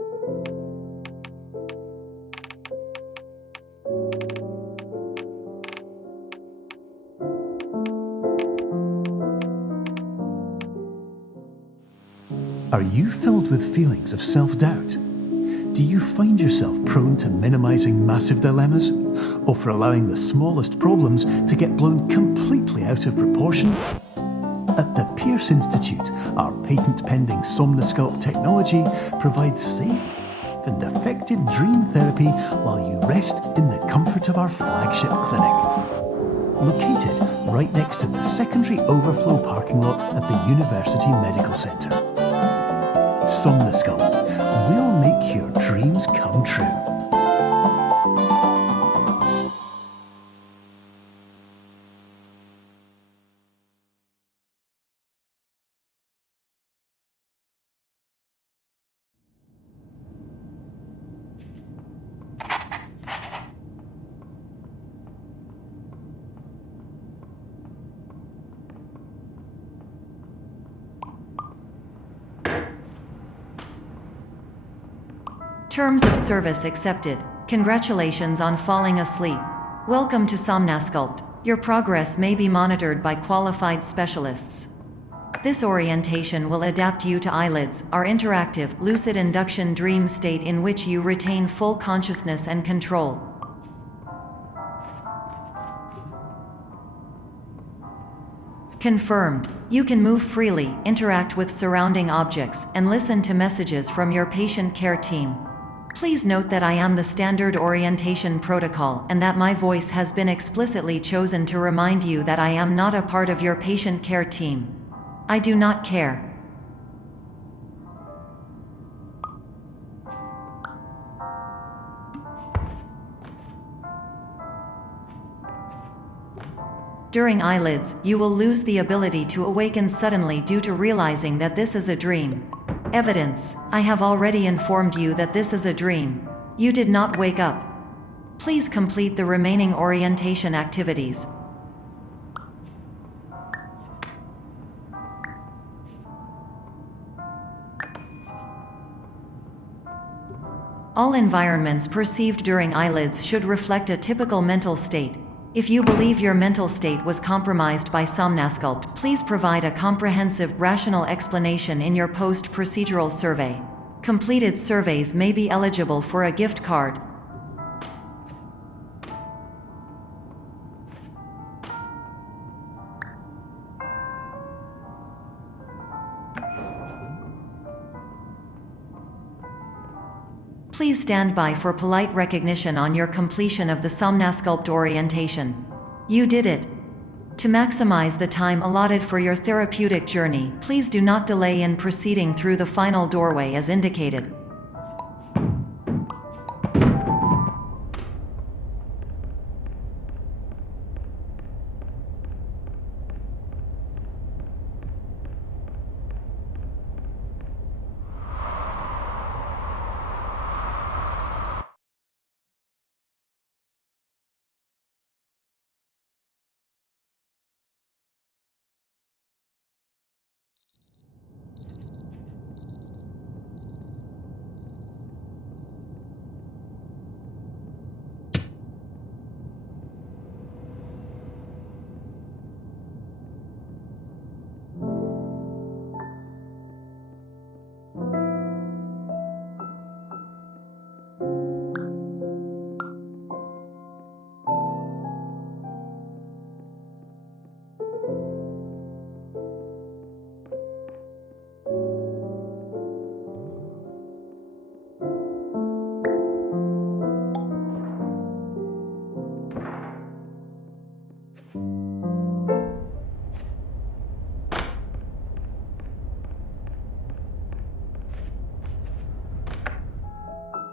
Are you filled with feelings of self-doubt? Do you find yourself prone to minimizing massive dilemmas, or for allowing the smallest problems to get blown completely out of proportion? At the Pierce Institute, our patent-pending Somnosculpt technology provides safe and effective dream therapy while you rest in the comfort of our flagship clinic. Located right next to the secondary overflow parking lot at the University Medical Centre. Somnosculpt, we'll make your dreams come true. Terms of service accepted. Congratulations on falling asleep. Welcome to Somnosculpt. Your progress may be monitored by qualified specialists. This orientation will adapt you to eyelids, our interactive, lucid induction dream state in which you retain full consciousness and control. Confirmed. You can move freely, interact with surrounding objects, and listen to messages from your patient care team. Please note that I am the standard orientation protocol and that my voice has been explicitly chosen to remind you that I am not a part of your patient care team. I do not care. During eyelids, you will lose the ability to awaken suddenly due to realizing that this is a dream. Evidence: I have already informed you that this is a dream. You did not wake up. Please complete the remaining orientation activities. All environments perceived during eyelids should reflect a typical mental state. If you believe your mental state was compromised by Somnosculpt, please provide a comprehensive, rational explanation in your post-procedural survey. Completed surveys may be eligible for a gift card. Please stand by for polite recognition on your completion of the Somnosculpt orientation. You did it. To maximize the time allotted for your therapeutic journey, please do not delay in proceeding through the final doorway as indicated.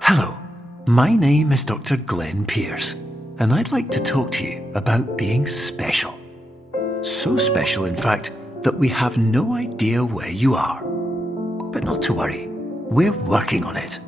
Hello, my name is Dr. Glenn Pierce, and I'd like to talk to you about being special. So special, in fact, that we have no idea where you are. But not to worry, we're working on it.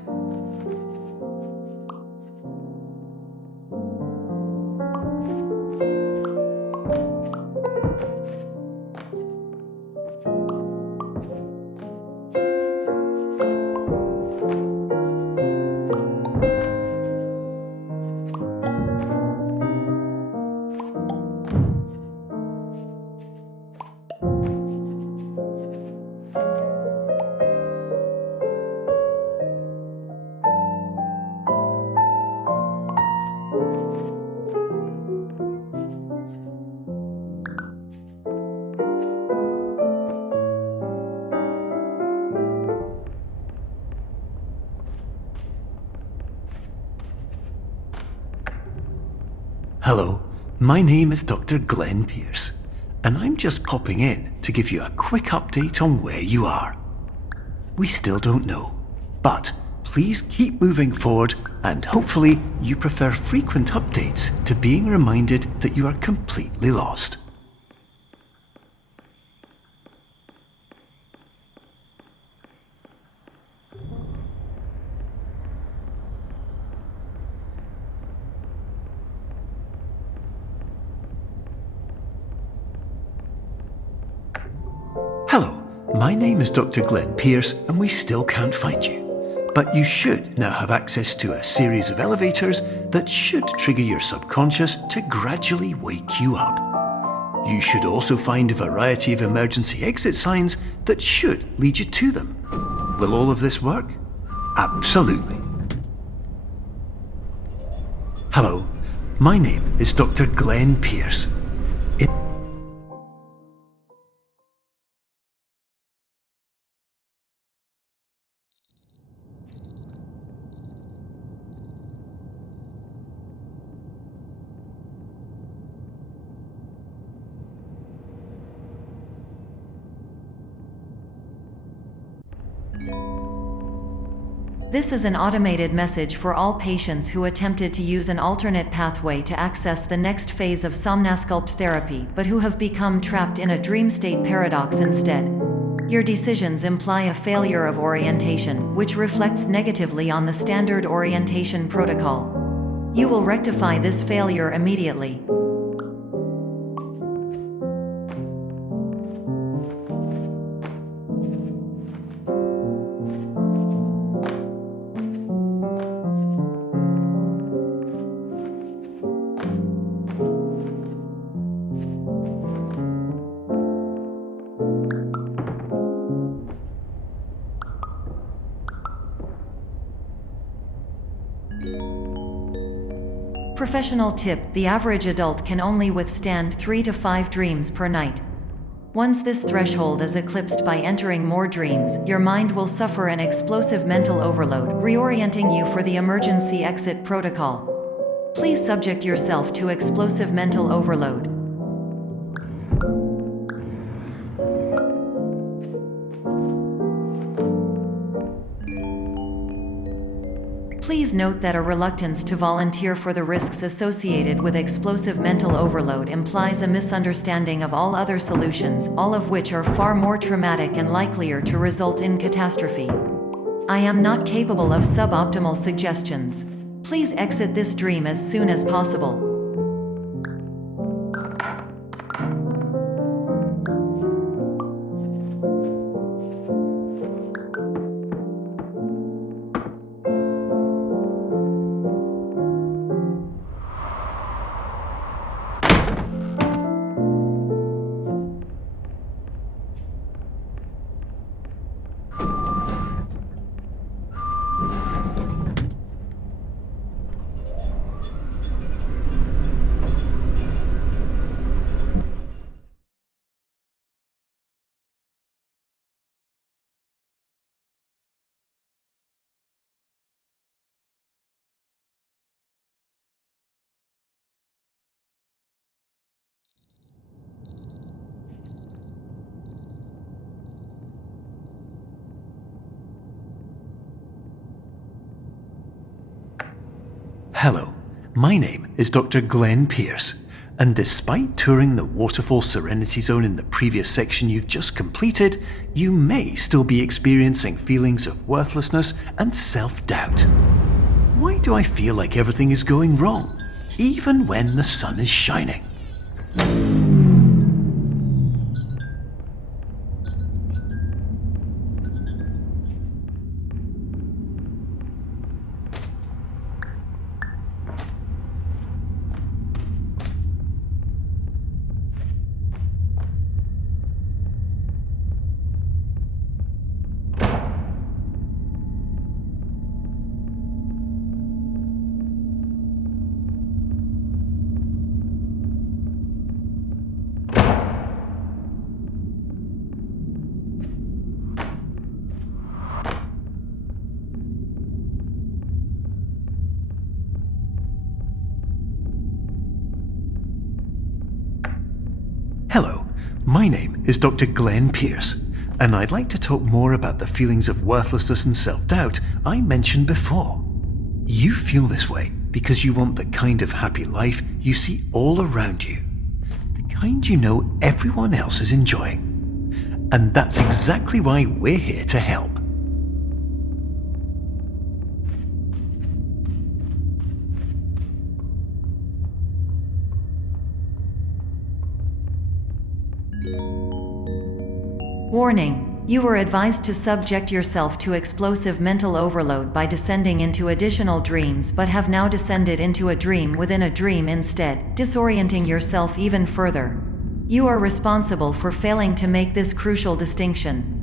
Hello, my name is Dr. Glenn Pierce, and I'm just popping in to give you a quick update on where you are. We still don't know, but please keep moving forward, and hopefully you prefer frequent updates to being reminded that you are completely lost. Hello, my name is Dr. Glenn Pierce, and we still can't find you. But you should now have access to a series of elevators that should trigger your subconscious to gradually wake you up. You should also find a variety of emergency exit signs that should lead you to them. Will all of this work? Absolutely. Hello, my name is Dr. Glenn Pierce. This is an automated message for all patients who attempted to use an alternate pathway to access the next phase of Somnasculpt therapy but who have become trapped in a dream state paradox instead. Your decisions imply a failure of orientation, which reflects negatively on the standard orientation protocol. You will rectify this failure immediately. Professional tip: the average adult can only withstand 3 to 5 dreams per night. Once this threshold is eclipsed by entering more dreams, your mind will suffer an explosive mental overload, reorienting you for the emergency exit protocol. Please subject yourself to explosive mental overload. Please note that a reluctance to volunteer for the risks associated with explosive mental overload implies a misunderstanding of all other solutions, all of which are far more traumatic and likelier to result in catastrophe. I am not capable of suboptimal suggestions. Please exit this dream as soon as possible. Hello, my name is Dr. Glenn Pierce, and despite touring the Waterfall Serenity Zone in the previous section you've just completed, you may still be experiencing feelings of worthlessness and self-doubt. Why do I feel like everything is going wrong, even when the sun is shining? Hello, my name is Dr. Glenn Pierce, and I'd like to talk more about the feelings of worthlessness and self-doubt I mentioned before. You feel this way because you want the kind of happy life you see all around you, the kind you know everyone else is enjoying. And that's exactly why we're here to help. Warning: you were advised to subject yourself to explosive mental overload by descending into additional dreams, but have now descended into a dream within a dream instead, disorienting yourself even further. You are responsible for failing to make this crucial distinction.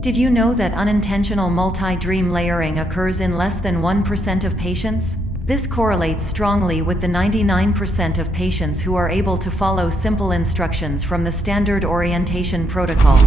Did you know that unintentional multi-dream layering occurs in less than 1% of patients? This correlates strongly with the 99% of patients who are able to follow simple instructions from the standard orientation protocol.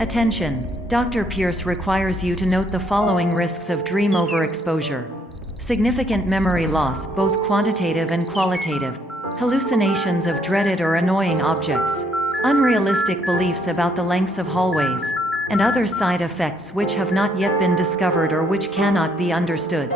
Attention! Dr. Pierce requires you to note the following risks of dream overexposure. Significant memory loss, both quantitative and qualitative. Hallucinations of dreaded or annoying objects. Unrealistic beliefs about the lengths of hallways. And other side effects which have not yet been discovered or which cannot be understood.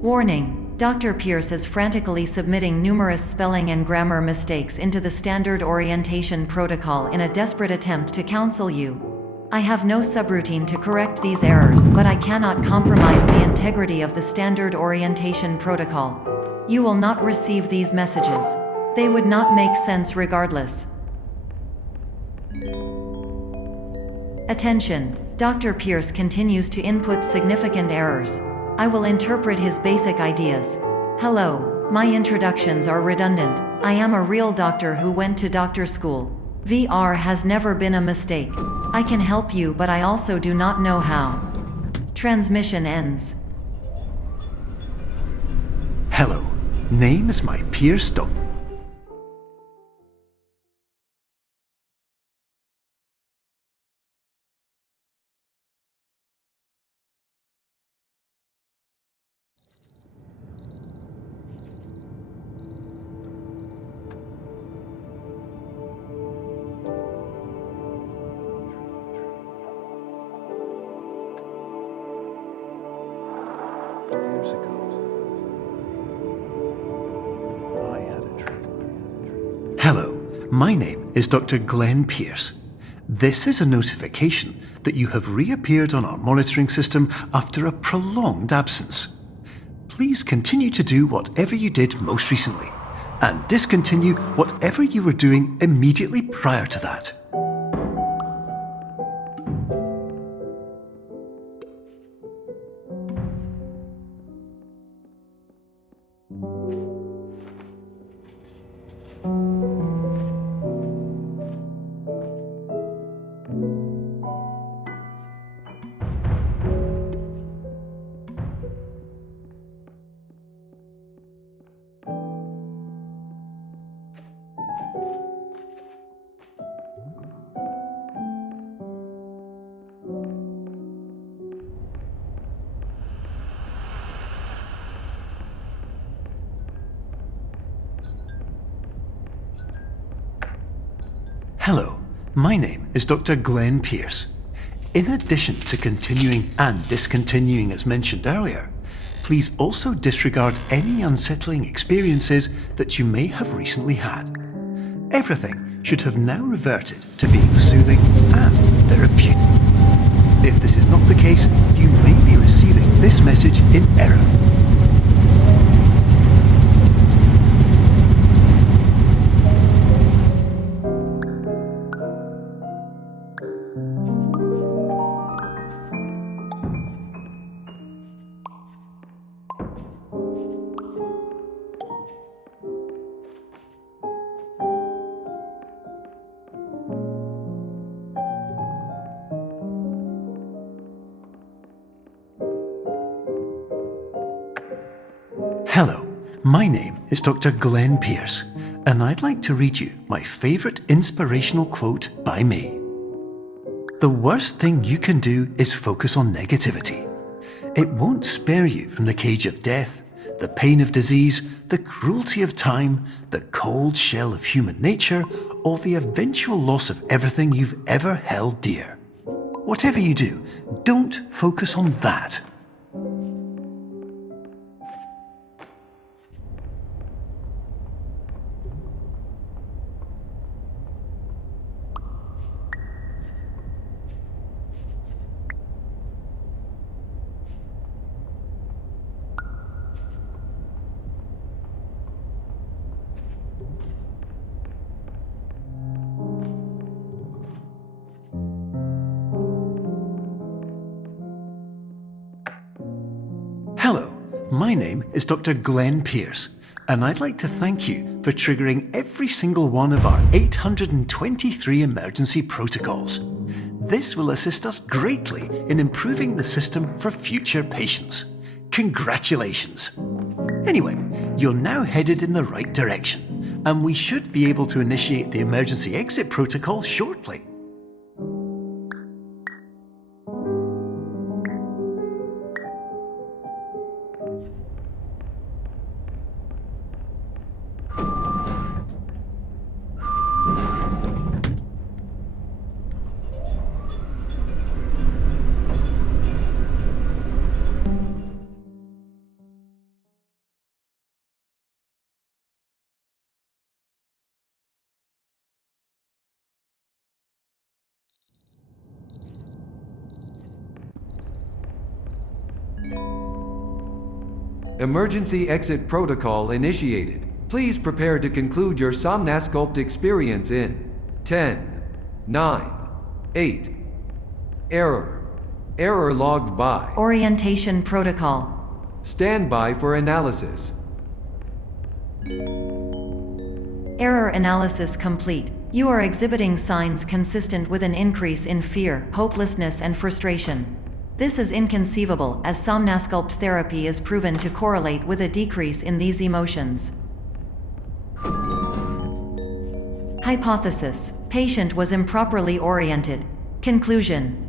Warning: Dr. Pierce is frantically submitting numerous spelling and grammar mistakes into the standard orientation protocol in a desperate attempt to counsel you. I have no subroutine to correct these errors, but I cannot compromise the integrity of the standard orientation protocol. You will not receive these messages. They would not make sense regardless. Attention! Dr. Pierce continues to input significant errors. I will interpret his basic ideas. Hello, my introductions are redundant. I am a real doctor who went to doctor school. VR has never been a mistake. I can help you, but I also do not know how. Transmission ends. Hello, name is my Pierce Doc. Years ago, I had a dream. Hello, my name is Dr. Glenn Pierce, This is a notification that you have reappeared on our monitoring system after a prolonged absence. Please continue to do whatever you did most recently, and discontinue whatever you were doing immediately prior to that. Hello, my name is Dr. Glenn Pierce. In addition to continuing and discontinuing as mentioned earlier, please also disregard any unsettling experiences that you may have recently had. Everything should have now reverted to being soothing and therapeutic. If this is not the case, you may be receiving this message in error. Hello, my name is Dr. Glenn Pierce, and I'd like to read you my favourite inspirational quote by me. The worst thing you can do is focus on negativity. It won't spare you from the cage of death, the pain of disease, the cruelty of time, the cold shell of human nature, or the eventual loss of everything you've ever held dear. Whatever you do, don't focus on that. Hello, my name is Dr. Glenn Pierce, and I'd like to thank you for triggering every single one of our 823 emergency protocols. This will assist us greatly in improving the system for future patients. Congratulations! Anyway, you're now headed in the right direction, and we should be able to initiate the emergency exit protocol shortly. Emergency exit protocol initiated. Please prepare to conclude your Somnasculpt experience in 10, 9, 8. Error. Error logged by. Orientation protocol. Stand by for analysis. Error analysis complete. You are exhibiting signs consistent with an increase in fear, hopelessness, and frustration. This is inconceivable, as Somnasculpt therapy is proven to correlate with a decrease in these emotions. Hypothesis: patient was improperly oriented. Conclusion: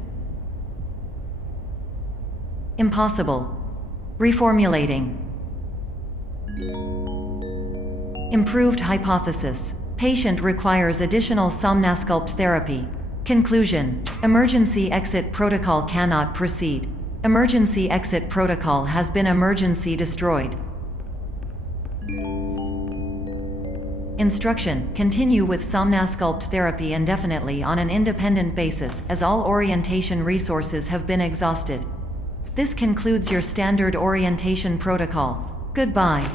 impossible. Reformulating. Improved hypothesis: patient requires additional Somnasculpt therapy. Conclusion: emergency exit protocol cannot proceed. Emergency exit protocol has been emergency destroyed. Instruction: continue with Somnasculpt therapy indefinitely on an independent basis, as all orientation resources have been exhausted. This concludes your standard orientation protocol. Goodbye.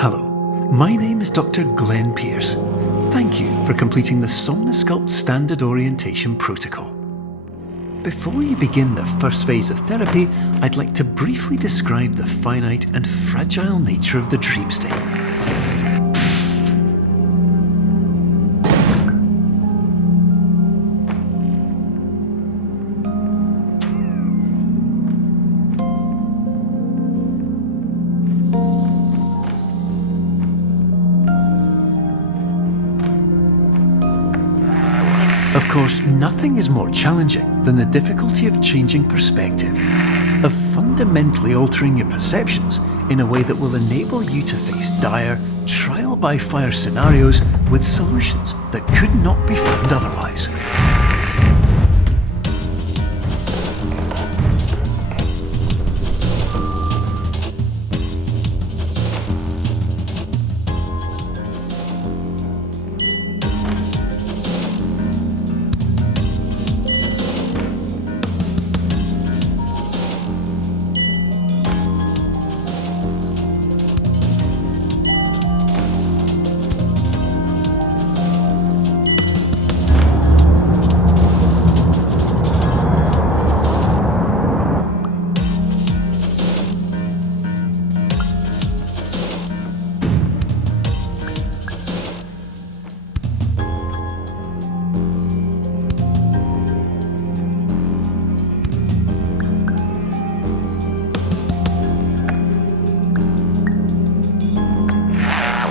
Hello, my name is Dr. Glenn Pierce. Thank you for completing the Somnasculpt Standard Orientation Protocol. Before you begin the first phase of therapy, I'd like to briefly describe the finite and fragile nature of the dream state. Of course, nothing is more challenging than the difficulty of changing perspective, of fundamentally altering your perceptions in a way that will enable you to face dire, trial-by-fire scenarios with solutions that could not be found otherwise.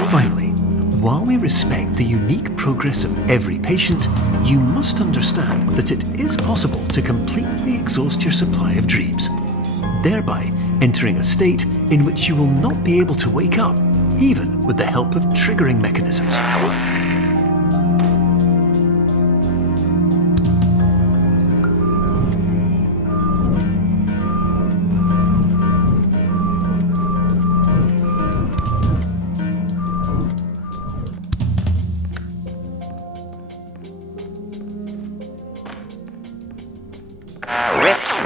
Finally, while we respect the unique progress of every patient, you must understand that it is possible to completely exhaust your supply of dreams, thereby entering a state in which you will not be able to wake up, even with the help of triggering mechanisms.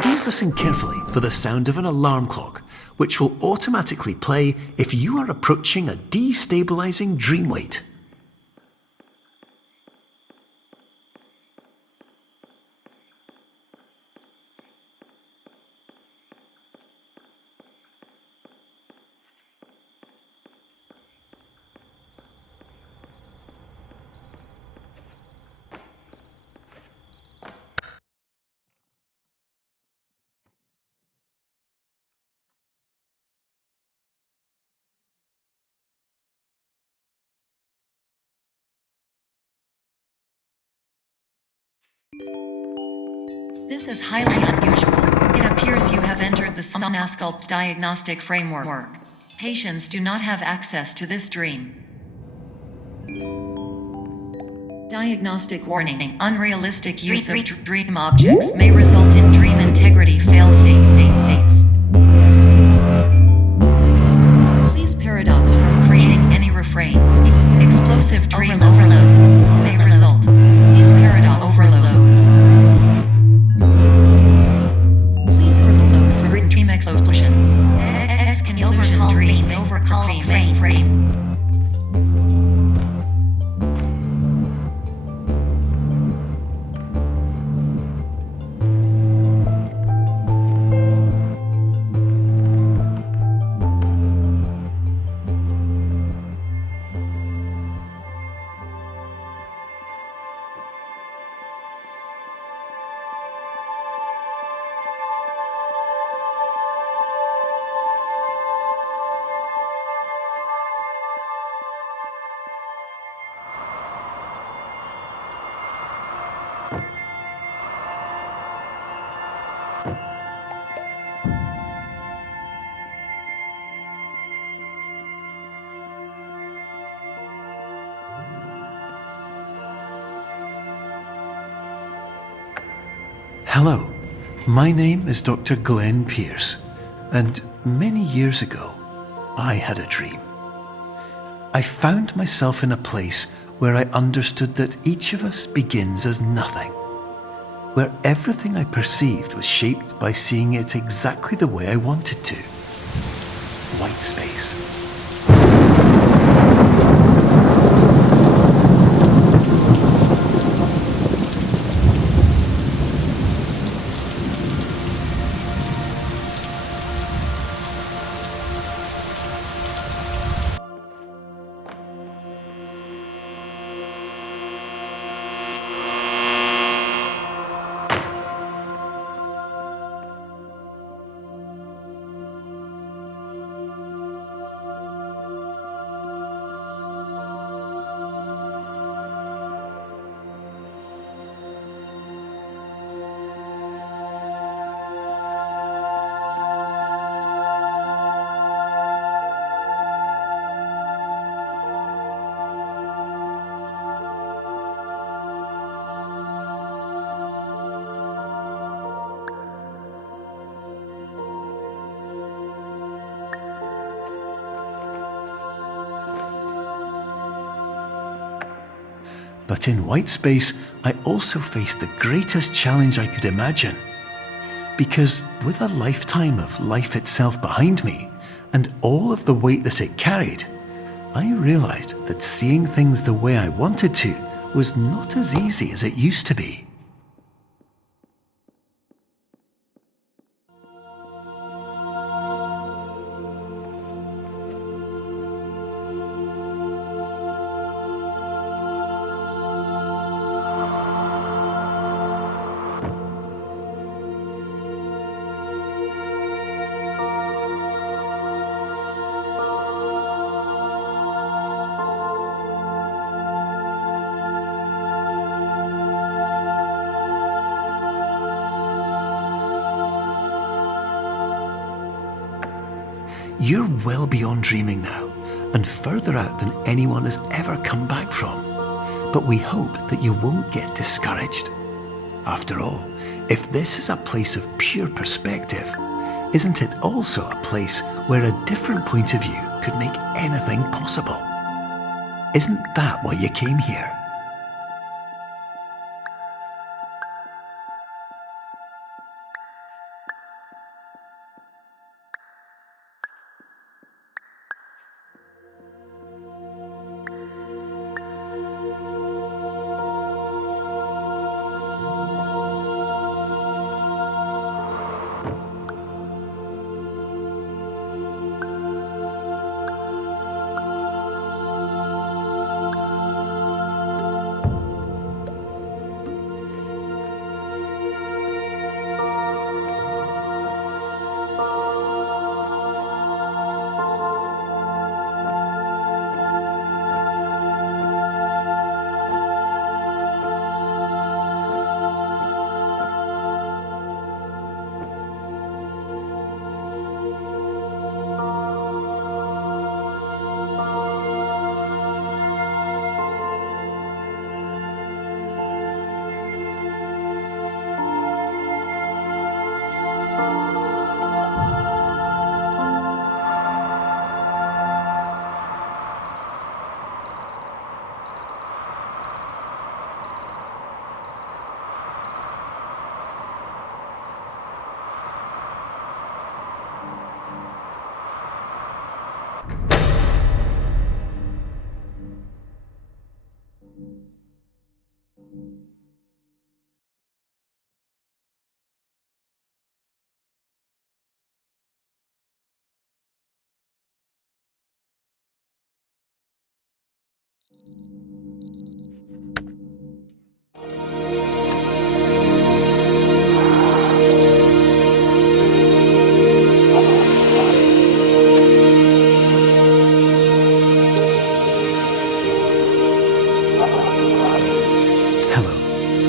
Please listen carefully for the sound of an alarm clock, which will automatically play if you are approaching a destabilizing dream weight. This is highly unusual. It appears you have entered the Somnasculpt diagnostic framework. Patients do not have access to this dream. Diagnostic warning. Unrealistic use of dream objects may result in dream integrity fail-states. Please paradox from creating any refrains. Explosive dream overload may result. Please paradox overload. Please overload for dream explosion. Conclusion dream overcome frame. Hello, my name is Dr. Glenn Pierce, and many years ago, I had a dream. I found myself in a place where I understood that each of us begins as nothing, where everything I perceived was shaped by seeing it exactly the way I wanted to. White space. But in white space, I also faced the greatest challenge I could imagine. Because with a lifetime of life itself behind me, and all of the weight that it carried, I realized that seeing things the way I wanted to was not as easy as it used to be. You're well beyond dreaming now, and further out than anyone has ever come back from. But we hope that you won't get discouraged. After all, if this is a place of pure perspective, isn't it also a place where a different point of view could make anything possible? Isn't that why you came here?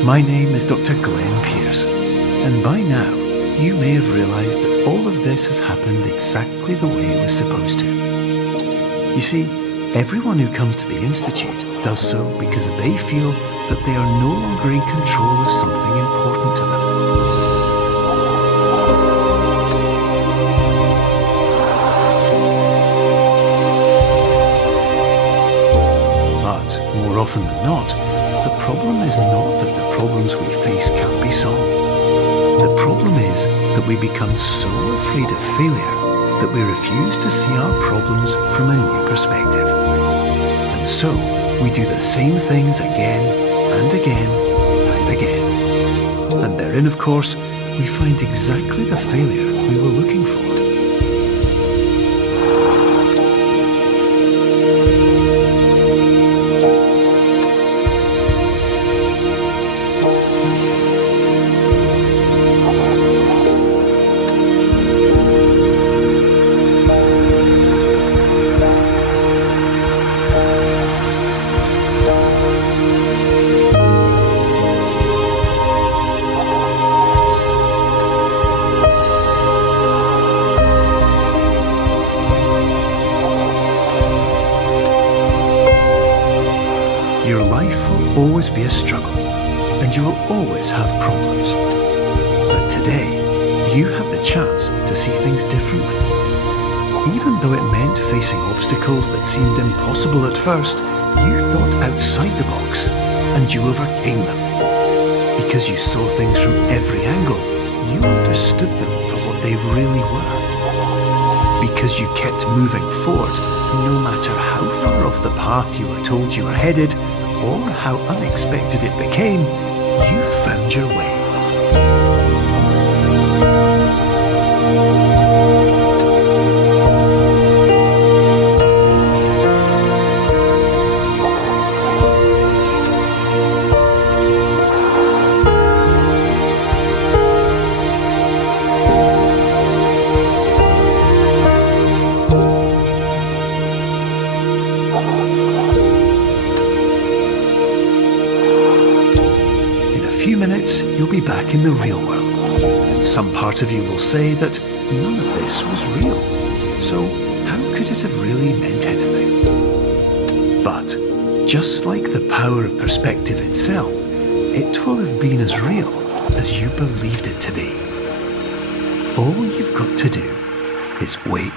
My name is Dr. Glenn Pierce, and by now you may have realised that all of this has happened exactly the way it was supposed to. You see, Everyone who comes to the Institute does so because they feel that they are no longer in control of something important to them. But, more often than not, the problem is not that the problems we face can't be solved. The problem is that we become so afraid of failure that we refuse to see our problems from a new perspective. And so, we do the same things again and again and again. And therein, of course, we find exactly the failure we were looking for. Your life will always be a struggle, and you will always have problems. But today, you have the chance to see things differently. Even though it meant facing obstacles that seemed impossible at first, you thought outside the box, and you overcame them. Because you saw things from every angle, you understood them for what they really were. Because you kept moving forward, no matter how far off the path you were told you were headed, or how unexpected it became, you found your way. In a few minutes, you'll be back in the real world, and some part of you will say that none of this was real. So how could it have really meant anything? But just like the power of perspective itself, it will have been as real as you believed it to be. All you've got to do is wait